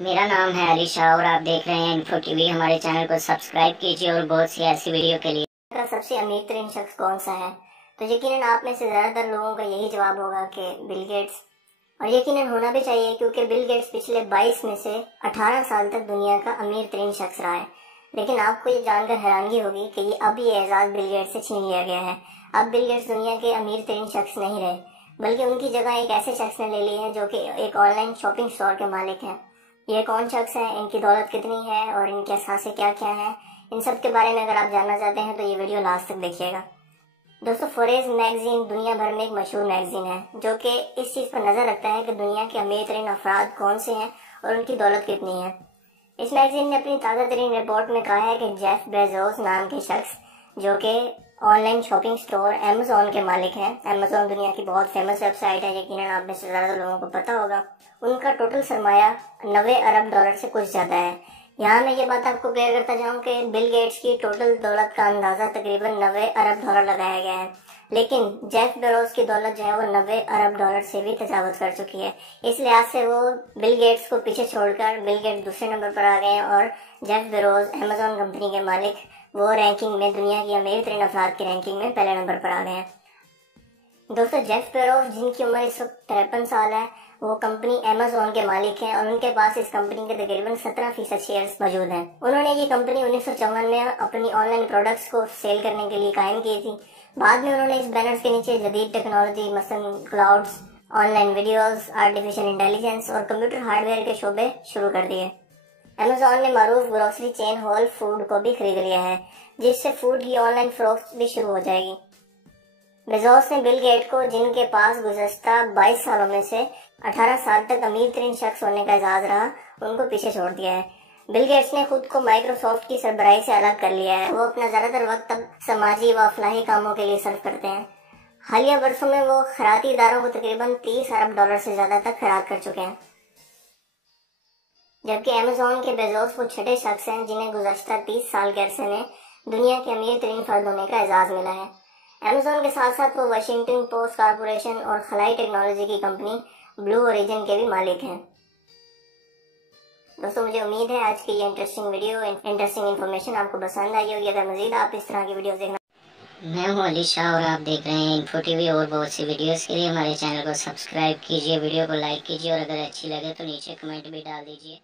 मेरा नाम है अली शाह और आप देख रहे हैं इन्फो टीवी। हमारे चैनल को सब्सक्राइब कीजिए और बहुत सी ऐसी वीडियो के लिए। का सबसे अमीर तरीन शख्स कौन सा है? तो यकीनन आप में से ज़्यादातर लोगों का यही जवाब होगा कि बिल गेट्स। और यकीनन होना भी चाहिए, क्योंकि बिल गेट्स पिछले 22 में से 18 साल तक दुनिया का अमीर तरीन शख्स रहा है। लेकिन आपको ये जानकर हैरानगी होगी कि ये एजाज़ बिल गेट्स से छीन लिया गया है। अब बिल गेट्स दुनिया के अमीर तरीन शख्स नहीं रहे, बल्कि उनकी जगह एक ऐसे शख्स ने ले ली है जो कि एक ऑनलाइन शॉपिंग स्टोर के मालिक हैं। ये कौन शख्स है, इनकी दौलत कितनी है और इनके असासे क्या क्या हैं, इन सब के बारे में अगर आप जानना चाहते हैं तो ये वीडियो लास्ट तक देखिएगा। दोस्तों, फोरेज मैगजीन दुनिया भर में एक मशहूर मैगजीन है जो कि इस चीज़ पर नज़र रखता है कि दुनिया के अमीर तरीन अफराद कौन से हैं और उनकी दौलत कितनी है। इस मैगजीन ने अपनी ताज़ा तरीन रिपोर्ट में कहा है कि जेफ बेजोस नाम के शख्स, जो कि ऑनलाइन शॉपिंग स्टोर अमेज़ॉन के मालिक हैं, अमेज़ॉन दुनिया की बहुत फेमस वेबसाइट है, यकीनन आप में से ज़्यादा लोगों को पता होगा, उनका टोटल सरमाया 90 अरब डॉलर से कुछ ज़्यादा है। यहाँ मैं ये बात आपको क्लियर करता जाऊँ कि बिल गेट्स की टोटल दौलत का अंदाज़ा तकरीबन 90 अरब डॉलर लगाया गया है, लेकिन जेफ बेजोस की दौलत जो है वो 90 अरब डॉलर से भी तजावज़ कर चुकी है। इस लिहाज से वो बिल गेट्स को पीछे छोड़कर बिल गेट्स दूसरे नंबर पर आ गए हैं और जेफ बेजोस अमेज़ॉन कंपनी के मालिक वो रैंकिंग में, दुनिया की अमीर तरीन अफराद की रैंकिंग में पहले नंबर पर आ गए हैं। दोस्तों, जेफ बेजोस जिनकी उम्र इस वक्त 53 साल है, वो कंपनी अमेज़ॉन के मालिक हैं और उनके पास इस कंपनी के तकरीबन 17% शेयर्स मौजूद हैं। उन्होंने ये कंपनी 1954 में अपनी ऑनलाइन प्रोडक्ट्स को सेल करने के लिए कायम की थी। बाद में उन्होंने इस बैनर्स के नीचे जदीद टेक्नोलॉजी, मसलन clouds, online videos, artificial intelligence और कंप्यूटर हार्डवेयर के शोबे शुरू कर दिए। अमेज़ॉन ने मारूफ ग्रोसरी चेन होल फूड को भी खरीद लिया है, जिससे फूड की ऑनलाइन फरोख्त भी शुरू हो जाएगी। बेजोस ने बिल गेट को, जिनके पास गुज़श्ता 22 सालों में से 18 साल तक अमीर तरीन शख्स होने का एजाज़ रहा, उनको पीछे छोड़ दिया है। बिल गेट्स ने खुद को माइक्रोसॉफ्ट की सरबराही से अलग कर लिया है। वो अपना ज़्यादातर वक्त अब समाजी व फलाही कामों के लिए सर्व करते हैं। हालिया बरसों में वो खैराती इदारों को तकरीबन 30 अरब डॉलर से ज़्यादा तक खैरात कर चुके हैं। जबकि अमेज़ॉन के बेजोस वो छठे शख्स हैं जिन्हें गुज़श्ता 30 साल के अरसे में दुनिया के अमीर तरीन फर्द होने का एजाज़ मिला है। अमेज़ॉन के साथ साथ वो वाशिंगटन पोस्ट कॉरपोरेशन और खलाई टेक्नोलॉजी की कंपनी ब्लू ओरिजिन के भी मालिक हैं। दोस्तों, मुझे उम्मीद है आज की ये इंटरेस्टिंग वीडियो, इंटरेस्टिंग इन्फॉर्मेशन आपको पसंद आई होगी। अगर मज़ीद आप इस तरह की वीडियो देखना। मैं हूं अली शाह और आप देख रहे हैं इन्फो टीवी। और बहुत सी वीडियोस के लिए हमारे चैनल को सब्सक्राइब कीजिए, वीडियो को लाइक कीजिए और अगर अच्छी लगे तो नीचे कमेंट भी डाल दीजिए।